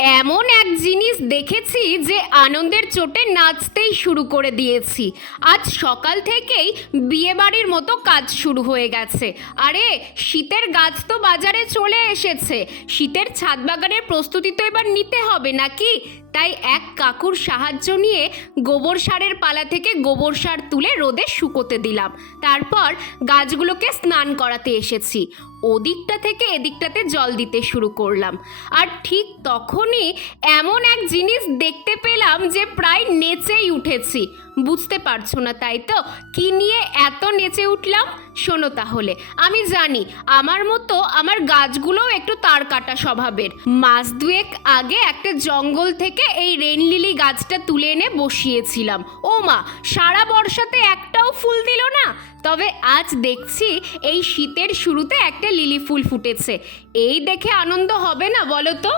এমন এক জিনিস দেখেছি যে আনন্দের চোটে নাচতেই শুরু করে দিয়েছি। আজ সকাল থেকেই বিয়েবাড়ির মতো কাজ শুরু হয়ে গেছে। আরে, শীতের গাছ তো বাজারে চলে এসেছে। শীতের ছাদ বাগানের প্রস্তুতি তো এবার নিতে হবে নাকি? তাই এক কাকুর সাহায্য নিয়ে গোবর সারের পালা থেকে গোবর সার তুলে রোদে শুকোতে দিলাম। তারপর গাছগুলোকে স্নান করাতে এসেছি। ওদিকটা থেকে এদিকটাতে জল দিতে শুরু করলাম। আর ঠিক তখনই এমন এক জিনিস দেখতে পেলাম যে প্রায় নেচেই উঠেছি। বুঝতে পারছ না, তাই তো? কি নিয়ে এত নেচে উঠলাম? শোনো তাহলে, আমি জানি আমার মতো আমার গাছগুলোও একটু তার কাটা স্বভাবের। মাস দুয়েক আগে একটা জঙ্গল থেকে এই রেন লিলি গাছটা তুলে এনে বসিয়েছিলাম। ও মা, সারা বর্ষাতে একটাও ফুল দিল না? তবে আজ দেখছি এই শীতের শুরুতে একটা লিলি ফুল ফুটেছে। এই দেখে আনন্দ হবে না বলো তো?